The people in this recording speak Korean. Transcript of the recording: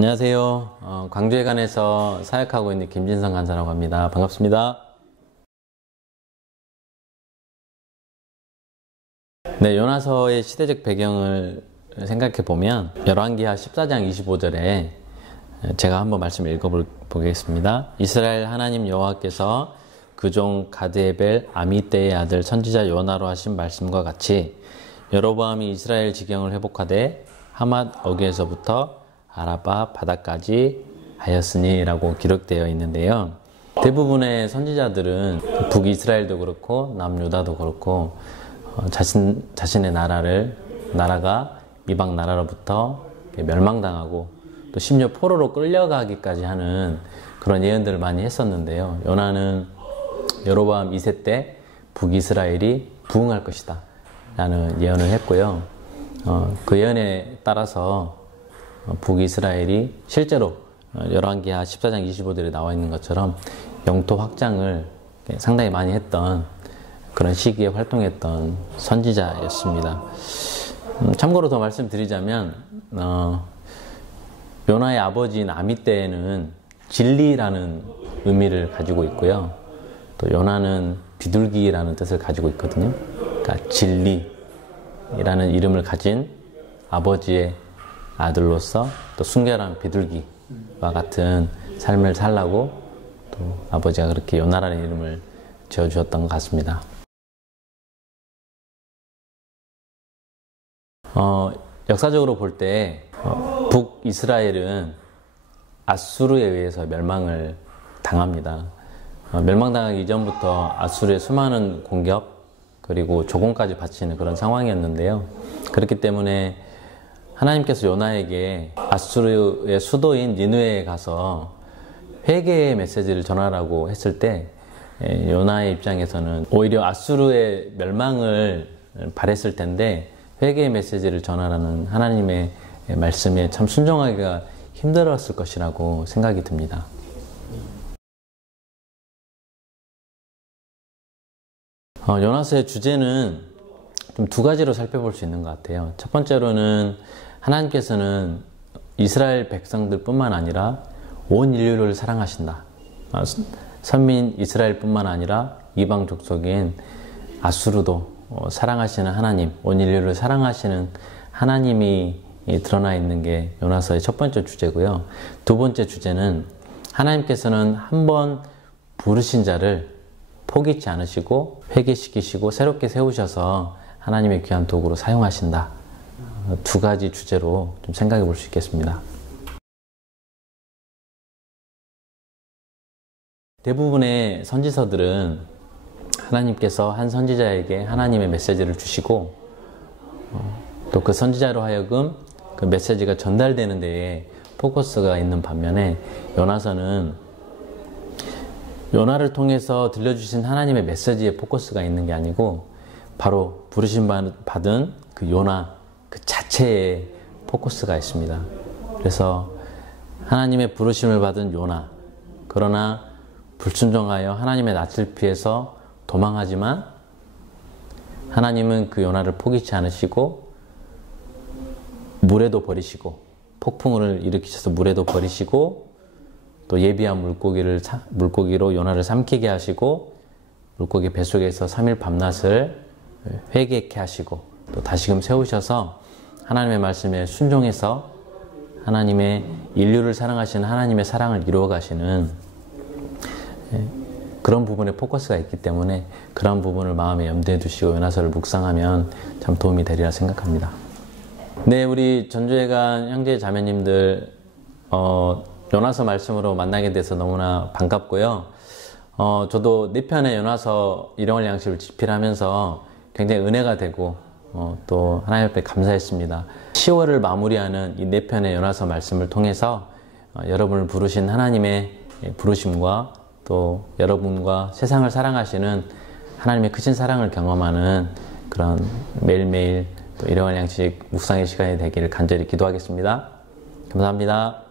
안녕하세요. 광주회관에서 사역하고 있는 김진성 간사라고 합니다. 반갑습니다. 네, 요나서의 시대적 배경을 생각해 보면 열왕기하 14장 25절에 제가 한번 말씀을 읽어보겠습니다. 이스라엘 하나님 여호와께서 그 종 가드에벨 아미떼의 아들 선지자 요나로 하신 말씀과 같이 여로보암이 이스라엘 지경을 회복하되 하맛 어귀에서부터 아라바 바다까지 하였으니 라고 기록되어 있는데요. 대부분의 선지자들은 북이스라엘도 그렇고 남유다도 그렇고 자신의 나라가 이방 나라로부터 멸망당하고 또 심지어 포로로 끌려가기까지 하는 그런 예언들을 많이 했었는데요. 요나는 여로보암 2세 때 북이스라엘이 부흥할 것이다 라는 예언을 했고요. 그 예언에 따라서 북이스라엘이 실제로 열왕기하 14장 25절에 나와 있는 것처럼 영토 확장을 상당히 많이 했던 그런 시기에 활동했던 선지자였습니다. 참고로 더 말씀드리자면 요나의 아버지인 아미떼는 진리라는 의미를 가지고 있고요. 또 요나는 비둘기라는 뜻을 가지고 있거든요. 그러니까 진리라는 이름을 가진 아버지의 아들로서 또 순결한 비둘기와 같은 삶을 살라고 또 아버지가 그렇게 요나라는 이름을 지어주었던 것 같습니다. 역사적으로 볼 때 북이스라엘은 아수르에 의해서 멸망을 당합니다. 멸망당하기 이전부터 아수르의 수많은 공격 그리고 조공까지 바치는 그런 상황이었는데요. 그렇기 때문에 하나님께서 요나에게 아수르의 수도인 니느웨에 가서 회개의 메시지를 전하라고 했을 때 요나의 입장에서는 오히려 아수르의 멸망을 바랬을 텐데 회개의 메시지를 전하라는 하나님의 말씀에 참 순종하기가 힘들었을 것이라고 생각이 듭니다. 요나서의 주제는 좀 두 가지로 살펴볼 수 있는 것 같아요. 첫 번째로는 하나님께서는 이스라엘 백성들 뿐만 아니라 온 인류를 사랑하신다. 선민 이스라엘 뿐만 아니라 이방 족속인 아수르도 사랑하시는 하나님, 온 인류를 사랑하시는 하나님이 드러나 있는 게 요나서의 첫 번째 주제고요. 두 번째 주제는 하나님께서는 한번 부르신 자를 포기치 않으시고 회개시키시고 새롭게 세우셔서 하나님의 귀한 도구로 사용하신다. 두 가지 주제로 좀 생각해 볼 수 있겠습니다. 대부분의 선지서들은 하나님께서 한 선지자에게 하나님의 메시지를 주시고 또 그 선지자로 하여금 그 메시지가 전달되는 데에 포커스가 있는 반면에 요나서는 요나를 통해서 들려주신 하나님의 메시지에 포커스가 있는 게 아니고 바로 부르심 받은 그 요나 그 자체에 포커스가 있습니다. 그래서 하나님의 부르심을 받은 요나, 그러나 불순종하여 하나님의 낯을 피해서 도망하지만 하나님은 그 요나를 포기치 않으시고 물에도 버리시고 폭풍을 일으키셔서 물에도 버리시고 또 예비한 물고기로 요나를 삼키게 하시고 물고기 뱃속에서 3일 밤낮을 회개케 하시고 또 다시금 세우셔서 하나님의 말씀에 순종해서 하나님의 인류를 사랑하시는 하나님의 사랑을 이루어 가시는 그런 부분에 포커스가 있기 때문에 그런 부분을 마음에 염두에 두시고 요나서를 묵상하면 참 도움이 되리라 생각합니다. 네, 우리 전주회관 형제 자매님들 요나서 말씀으로 만나게 돼서 너무나 반갑고요. 저도 4편의 요나서 일용할 양식을 집필하면서 굉장히 은혜가 되고 또 하나님 앞에 감사했습니다. 10월을 마무리하는 이 4편의 요나서 말씀을 통해서 여러분을 부르신 하나님의 부르심과 또 여러분과 세상을 사랑하시는 하나님의 크신 사랑을 경험하는 그런 매일매일 또 일용할 양식 묵상의 시간이 되기를 간절히 기도하겠습니다. 감사합니다.